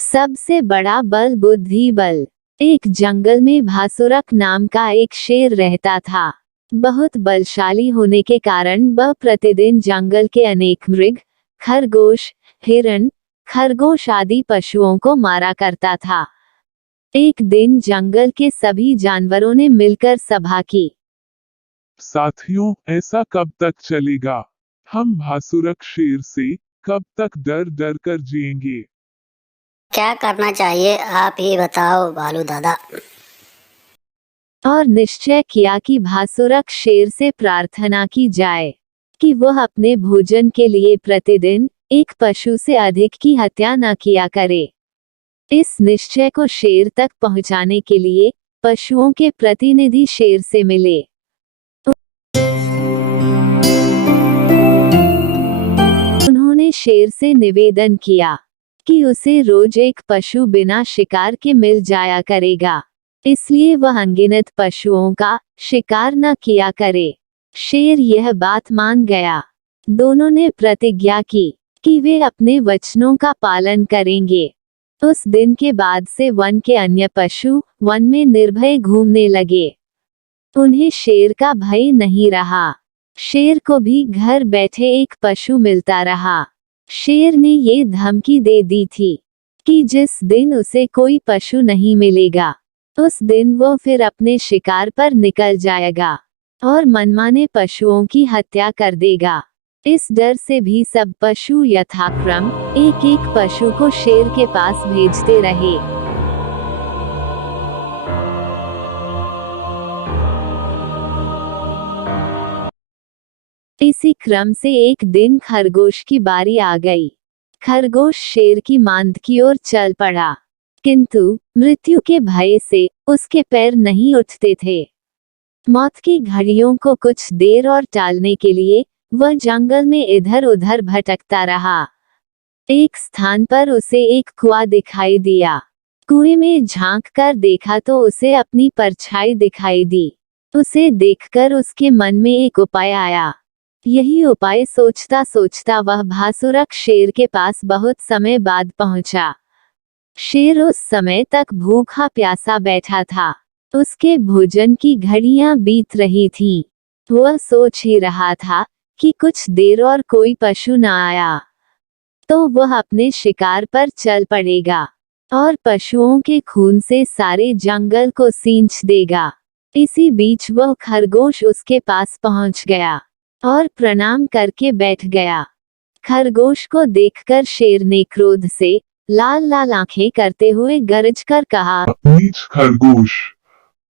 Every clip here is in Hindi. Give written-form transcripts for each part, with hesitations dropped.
सबसे बड़ा बल बुद्धि बल। एक जंगल में भासुरक नाम का एक शेर रहता था। बहुत बलशाली होने के कारण वह प्रतिदिन जंगल के अनेक मृग, खरगोश, हिरण, खरगोश आदि पशुओं को मारा करता था। एक दिन जंगल के सभी जानवरों ने मिलकर सभा की। साथियों, ऐसा कब तक चलेगा? हम भासुरक शेर से कब तक डर डर कर जिएंगे? क्या करना चाहिए आप ही बताओ भालू दादा। और निश्चय किया कि भासुरक शेर से प्रार्थना की जाए कि वह अपने भोजन के लिए प्रतिदिन एक पशु से अधिक की हत्या न किया करे। इस निश्चय को शेर तक पहुंचाने के लिए पशुओं के प्रतिनिधि शेर से मिले। उन्होंने शेर से निवेदन किया कि उसे रोज एक पशु बिना शिकार के मिल जाया करेगा, इसलिए वह अनगिनत पशुओं का शिकार न किया करे। शेर यह बात मान गया। दोनों ने प्रतिज्ञा की कि वे अपने वचनों का पालन करेंगे। उस दिन के बाद से वन के अन्य पशु वन में निर्भय घूमने लगे। उन्हें शेर का भय नहीं रहा। शेर को भी घर बैठे एक पशु मिलता रहा। शेर ने ये धमकी दे दी थी कि जिस दिन उसे कोई पशु नहीं मिलेगा उस दिन वो फिर अपने शिकार पर निकल जाएगा और मनमाने पशुओं की हत्या कर देगा। इस डर से भी सब पशु यथाक्रम एक एक पशु को शेर के पास भेजते रहे। इसी क्रम से एक दिन खरगोश की बारी आ गई। खरगोश शेर की मांद की ओर चल पड़ा, किंतु मृत्यु के भय से उसके पैर नहीं उठते थे। मौत की घड़ियों को कुछ देर और टालने के लिए वह जंगल में इधर उधर भटकता रहा। एक स्थान पर उसे एक कुआं दिखाई दिया। कुएं में झांक कर देखा तो उसे अपनी परछाई दिखाई दी। उसे देखकर उसके मन में एक उपाय आया। यही उपाय सोचता सोचता वह भासुरक शेर के पास बहुत समय बाद पहुंचा। शेर उस समय तक भूखा प्यासा बैठा था। उसके भोजन की घड़ियां बीत रही थीं। वह सोच ही रहा था कि कुछ देर और कोई पशु न आया तो वह अपने शिकार पर चल पड़ेगा और पशुओं के खून से सारे जंगल को सींच देगा। इसी बीच वह खरगोश उसके पास पहुंच गया और प्रणाम करके बैठ गया। खरगोश को देखकर शेर ने क्रोध से लाल लाल आंखें करते हुए गरज कर कहा, नीच खरगोश,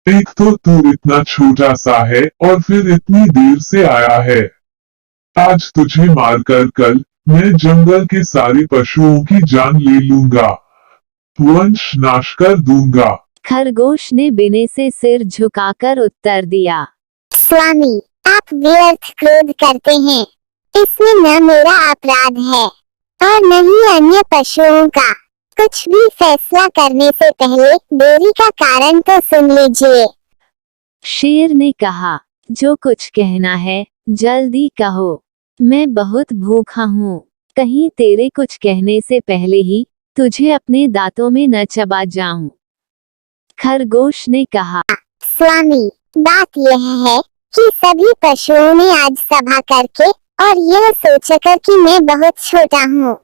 एक तो तू इतना छोटा सा है और फिर इतनी देर से आया है। आज तुझे मारकर कल मैं जंगल के सारे पशुओं की जान ले लूंगा, वंश नाश कर दूंगा। खरगोश ने बिने से सिर झुकाकर उत्तर दिया, स्वामी, आप व्यर्थ क्रोध करते हैं। इसमें न मेरा अपराध है और न ही अन्य पशुओं का। कुछ भी फैसला करने से पहले देरी का कारण तो सुन लीजिए। शेर ने कहा, जो कुछ कहना है जल्दी कहो, मैं बहुत भूखा हूँ। कहीं तेरे कुछ कहने से पहले ही तुझे अपने दांतों में न चबा जाऊं। खरगोश ने कहा, स्वामी, बात यह है कि सभी पशुओं ने आज सभा करके और यह सोचकर कि मैं बहुत छोटा हूँ,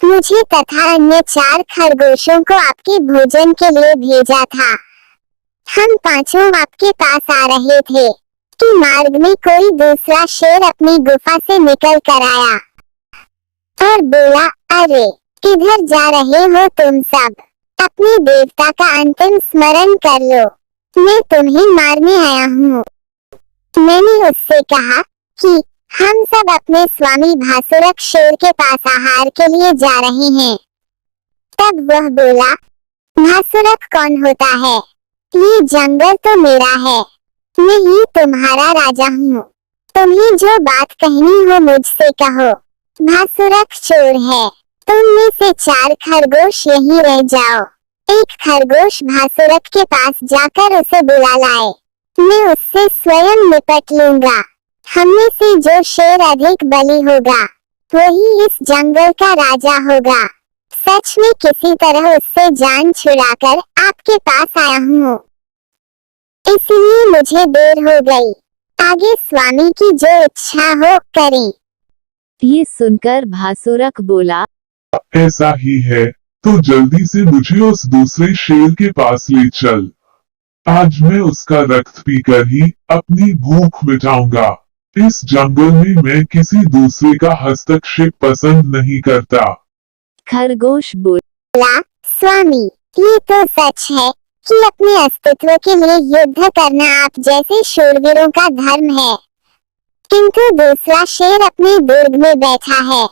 मुझे तथा अन्य 4 खरगोशों को आपके भोजन के लिए भेजा था। हम पांचों आपके पास आ रहे थे कि मार्ग में कोई दूसरा शेर अपनी गुफा से निकल कर आया और बोला, अरे किधर जा रहे हो तुम सब? अपने देवता का अंतिम स्मरण कर लो, मैं तुम्हें मारने आया हूँ। मैंने उससे कहा कि हम सब अपने स्वामी भासुरक शेर के पास आहार के लिए जा रहे हैं। तब वह बोला, भासुरक कौन होता है? ये जंगल तो मेरा है, मैं ही तुम्हारा राजा हूँ। तुम्हें जो बात कहनी हो मुझसे कहो। भासुरक चोर है, तुम में से 4 खरगोश यहीं रह जाओ। एक खरगोश भासुरक के पास जाकर उसे बुला लाए, मैं उससे स्वयं निपट लूंगा। हम में से जो शेर अधिक बली होगा वही इस जंगल का राजा होगा। सच में किसी तरह उससे जान छुड़ाकर आपके पास आया हूँ, इसलिए मुझे देर हो गई। आगे स्वामी की जो इच्छा हो करें। ये सुनकर भासुरक बोला, ऐसा ही है तो जल्दी से मुझे उस दूसरे शेर के पास ले चल। आज मैं उसका रक्त पीकर ही अपनी भूख मिटाऊंगा। इस जंगल में मैं किसी दूसरे का हस्तक्षेप पसंद नहीं करता। खरगोश बोला, स्वामी, ये तो सच है कि अपने अस्तित्व के लिए युद्ध करना आप जैसे शूरवीरों का धर्म है, किंतु दूसरा शेर अपने दुर्ग में बैठा है।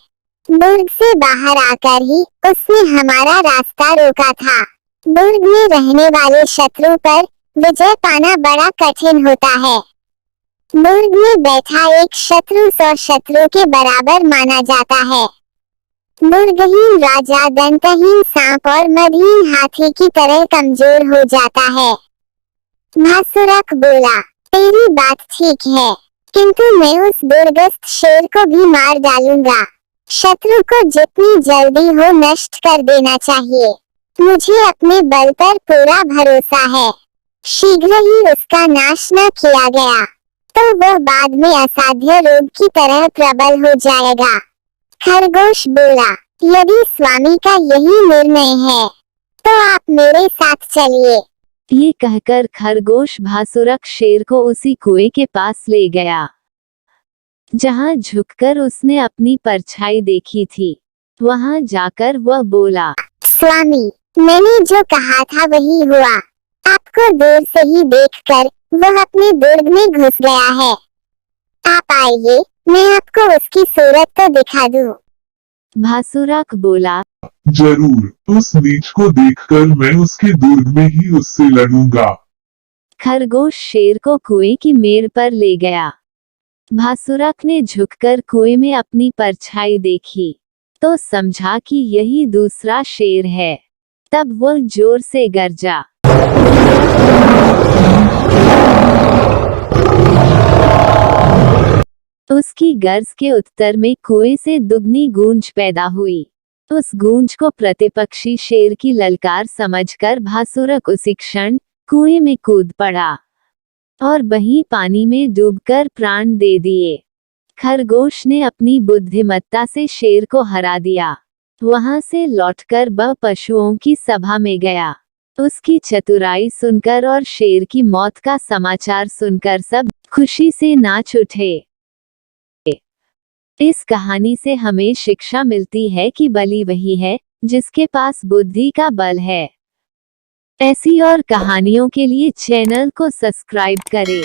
दुर्ग से बाहर आकर ही उसने हमारा रास्ता रोका था। दुर्ग में रहने वाले शत्रु पर विजय पाना बड़ा कठिन होता है। दुर्ग में बैठा एक शत्रु 100 शत्रु के बराबर माना जाता है। दुर्गहीन राजा दंतहीन सांप और मदहीन हाथी की तरह कमजोर हो जाता है। भासुरक बोला, तेरी बात ठीक है, किंतु मैं उस दुर्गस्थ शेर को भी मार डालूंगा। शत्रु को जितनी जल्दी हो नष्ट कर देना चाहिए। मुझे अपने बल पर पूरा भरोसा है। शीघ्र ही उसका नाश न किया गया तो वह बाद में असाध्य रोग की तरह प्रबल हो जाएगा। खरगोश बोला, यदि स्वामी का यही निर्णय है तो आप मेरे साथ चलिए। ये कहकर खरगोश भासुरक शेर को उसी कुएं के पास ले गया जहां झुककर उसने अपनी परछाई देखी थी। वहां जाकर वह बोला, स्वामी, मैंने जो कहा था वही हुआ। आपको दूर से ही देखकर वह अपने दुर्ग में घुस गया है। आप आइए, मैं आपको उसकी सूरत तो दिखा दूं। भासुरक बोला, जरूर, उस नीच को देखकर मैं उसके दुर्ग में ही उससे लड़ूंगा। खरगोश शेर को कुएं की मेड़ पर ले गया। भासुरक ने झुककर कुएं में अपनी परछाई देखी तो समझा कि यही दूसरा शेर है। तब वह जोर से गरजा। उसकी गर्ज के उत्तर में कुएं से दुगनी गूंज पैदा हुई। उस गूंज को प्रतिपक्षी शेर की ललकार समझकर भासुरक उसी क्षण कुएं में कूद पड़ा और वहीं पानी में डूबकर प्राण दे दिए। खरगोश ने अपनी बुद्धिमत्ता से शेर को हरा दिया। वहां से लौटकर वह पशुओं की सभा में गया। उसकी चतुराई सुनकर और शेर की मौत का समाचार सुनकर सब खुशी से नाच उठे। इस कहानी से हमें शिक्षा मिलती है कि बली वही है जिसके पास बुद्धि का बल है। ऐसी और कहानियों के लिए चैनल को सब्सक्राइब करें।